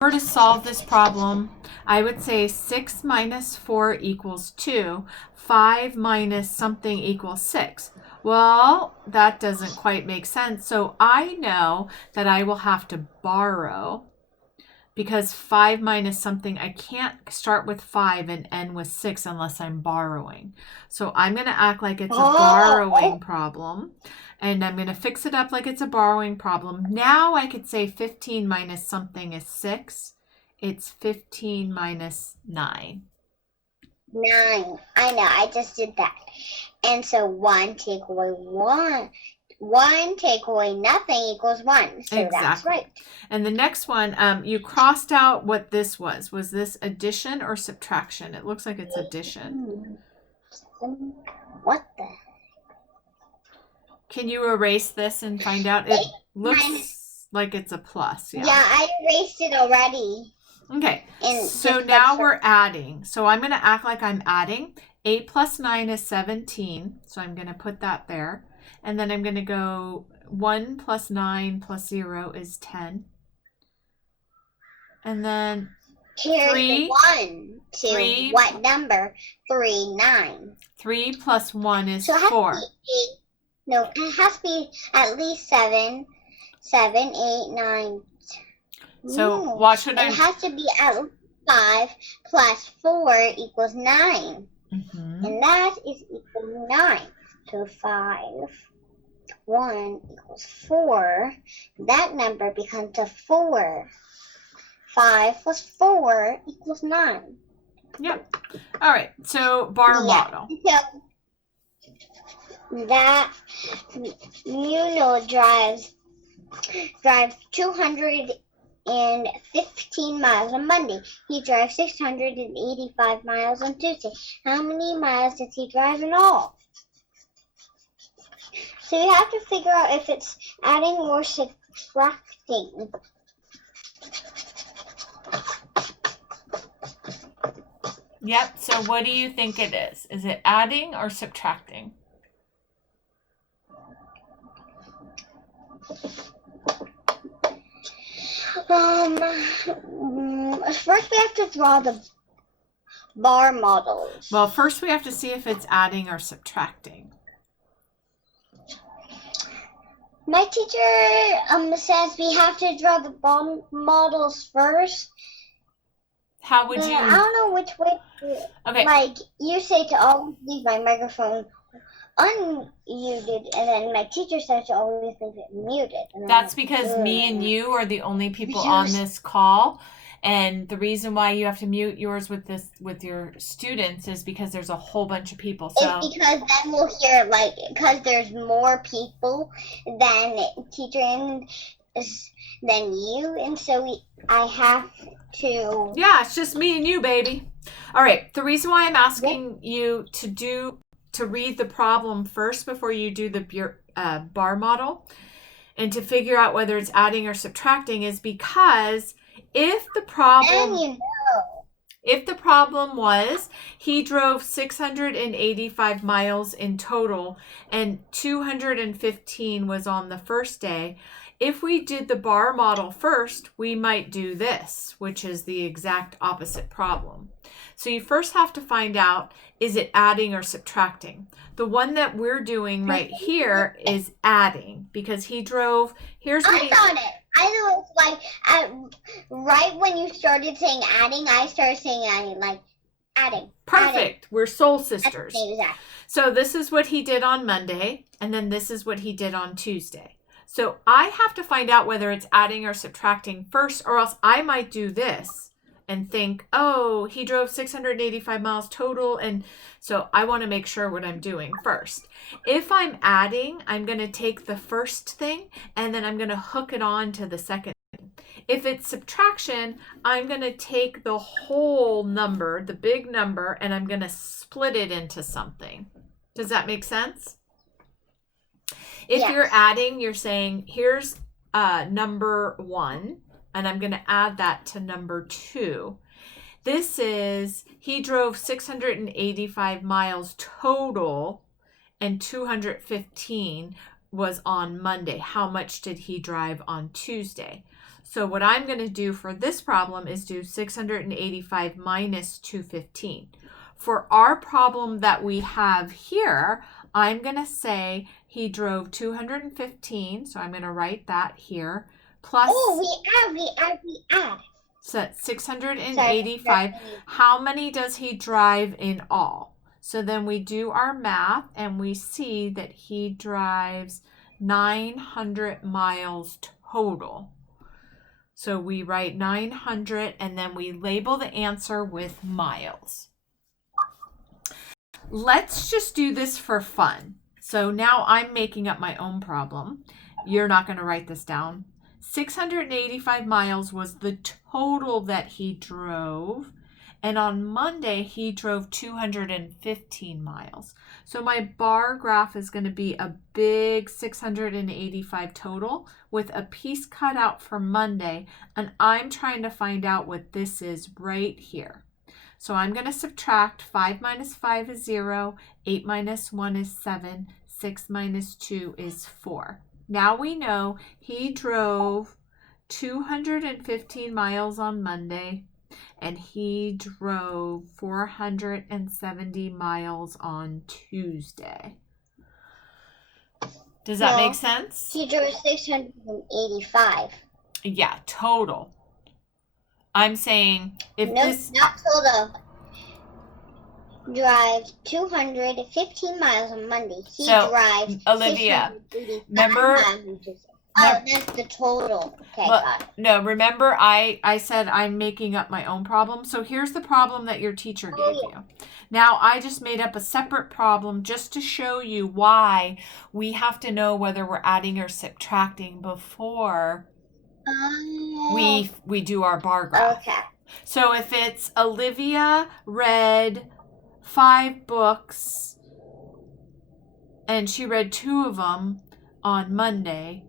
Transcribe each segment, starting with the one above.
were to solve this problem, I would say 6 minus 4 equals 2, 5 minus something equals 6. Well, that doesn't quite make sense. So I know that I will have to borrow, because 5 minus something, I can't start with 5 and end with 6 unless I'm borrowing. So I'm going to act like it's a borrowing problem, and I'm going to fix it up like it's a borrowing problem. Now I could say 15 minus something is 6. It's 15 minus 9. 9. I know, I just did that. And so 1 take away 1. 1 take away nothing equals 1. So Exactly. That's right. And the next one, you crossed out what this was. Was this addition or subtraction? It looks like it's addition. What the? Can you erase this and find out? It looks like it's a plus. Yeah, I erased it already. Okay, so now we're adding. So I'm going to act like I'm adding. 8 plus 9 is 17. So I'm going to put that there. And then I'm going to go 1 plus 9 plus 0 is 10. And then here's 3, the 1 to 3, what number? 3, 9. 3 plus 1 is so 4. No, it has to be at least 7, 8, 9. So watch what It has to be at 5 plus 4 equals 9. And that is equal to 9. So 5, 1 equals 4. That number becomes a 4. 5 plus 4 equals 9. Yep. All right. So bar model. So that drives 215 miles on Monday. He drives 685 miles on Tuesday. How many miles does he drive in all? So you have to figure out if it's adding or subtracting. Yep. So what do you think it is? Is it adding or subtracting? First we have to draw the bar models. Well, first we have to see if it's adding or subtracting. My teacher says we have to draw the bar models first. How would you? I don't know which way. Okay. Like you say to always leave my microphone unmuted, and then my teacher says to always leave it muted. That's because me and you are the only people on this call, and the reason why you have to mute yours with your students is because there's a whole bunch of people. So it's because then we'll hear because there's more people than teacher and than you, and so I have to. Yeah, it's just me and you, baby. All right. The reason why I'm asking you to read the problem first before you do the bar model and to figure out whether it's adding or subtracting is because if the problem was he drove 685 miles in total and 215 was on the first day, if we did the bar model first, we might do this, which is the exact opposite problem. So you first have to find out, is it adding or subtracting? The one that we're doing right here is adding because he drove. I thought it was right when you started saying adding, I started saying adding. Perfect. Adding. We're soul sisters. Exactly. So this is what he did on Monday, and then this is what he did on Tuesday. So I have to find out whether it's adding or subtracting first, or else I might do this and think, oh, he drove 685 miles total. And so I want to make sure what I'm doing first. If I'm adding, I'm going to take the first thing and then I'm going to hook it on to the second thing. If it's subtraction, I'm going to take the whole number, the big number, and I'm going to split it into something. Does that make sense? If you're adding, you're saying, here's number 1, and I'm going to add that to number 2. This is, he drove 685 miles total, and 215 was on Monday. How much did he drive on Tuesday? So what I'm going to do for this problem is do 685 minus 215. For our problem that we have here, I'm going to say he drove 215. So I'm going to write that here. Plus. Oh, we add. So that's 685. How many does he drive in all? So then we do our math and we see that he drives 900 miles total. So we write 900 and then we label the answer with miles. Let's just do this for fun. So now I'm making up my own problem. You're not going to write this down. 685 miles was the total that he drove. And on Monday, he drove 215 miles. So my bar graph is going to be a big 685 total with a piece cut out for Monday. And I'm trying to find out what this is right here. So I'm going to subtract 5 minus 5 is 0, 8 minus 1 is 7, 6 minus 2 is 4. Now we know he drove 215 miles on Monday and he drove 470 miles on Tuesday. Does that make sense? He drove 685. Yeah, total. I'm saying if this... Not total. Drives 215 miles on Monday. He drives Olivia, remember... Oh, that's the total. Okay, got it. No, remember I said I'm making up my own problem. So here's the problem that your teacher gave you. Now I just made up a separate problem just to show you why we have to know whether we're adding or subtracting before we do our bar graph. Okay. So if it's Olivia read 5 books and she read 2 of them on Monday,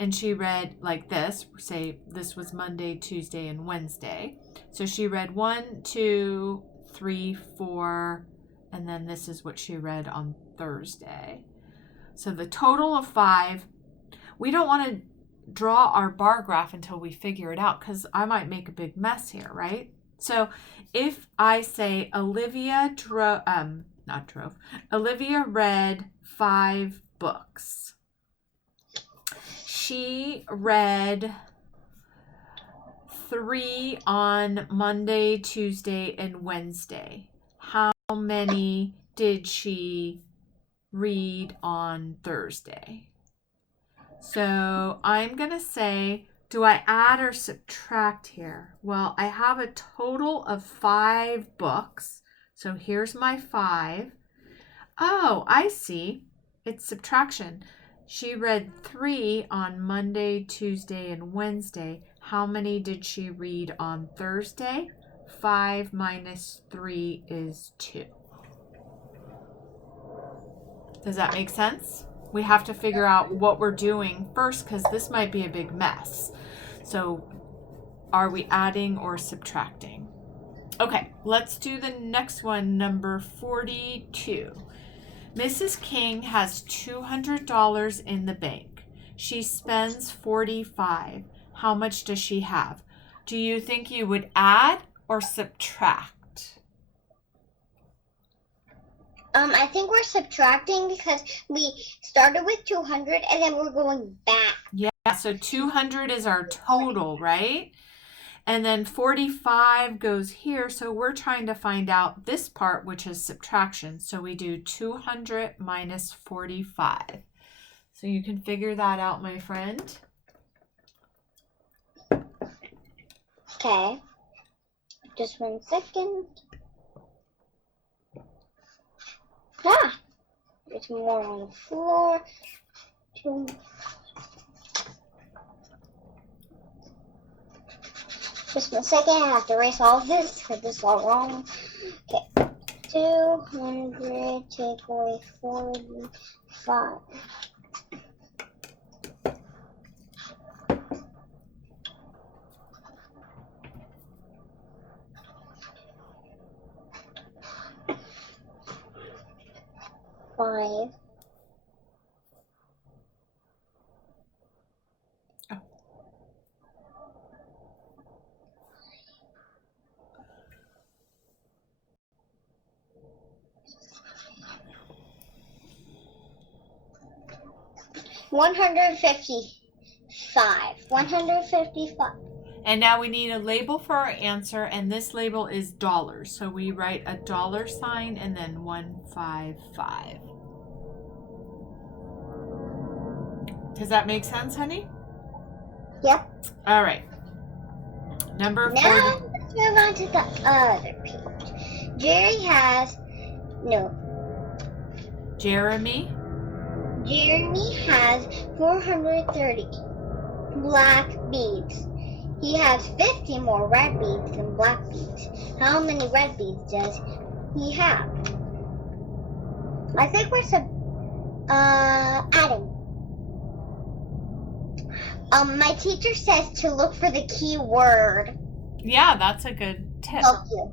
and she read like this, say this was Monday, Tuesday, and Wednesday. So she read 1, 2, 3, 4, and then this is what she read on Thursday. So the total of 5. We don't want to draw our bar graph until we figure it out because I might make a big mess here, right? So if I say Olivia Olivia read 5 books. She read 3 on Monday, Tuesday, and Wednesday. How many did she read on Thursday? So I'm going to say, do I add or subtract here? Well, I have a total of 5 books. So here's my 5. Oh, I see. It's subtraction. She read 3 on Monday, Tuesday, and Wednesday. How many did she read on Thursday? 5 minus 3 is 2. Does that make sense? We have to figure out what we're doing first because this might be a big mess. So are we adding or subtracting? Okay, let's do the next one, number 42. Mrs. King has $200 in the bank. She spends $45. How much does she have? Do you think you would add or subtract? I think we're subtracting because we started with 200 and then we're going back. Yeah, so 200 is our total, right? And then 45 goes here. So we're trying to find out this part, which is subtraction. So we do 200 minus 45. So you can figure that out, my friend. Okay. Just 1 second. Ah! There's more on the floor. Just 1 second, I have to erase all of this because this is all wrong. Okay. 200 take away 45. Five. 155. 155. And now we need a label for our answer, and this label is dollars. So we write a $sign and then 155. Does that make sense, honey? Yep. All right. Number 40. Now let's move on to the other page. Jeremy has 430 black beads. He has 50 more red beads than black beads. How many red beads does he have? I think we're adding. My teacher says to look for the key word. Yeah, that's a good tip. Help you.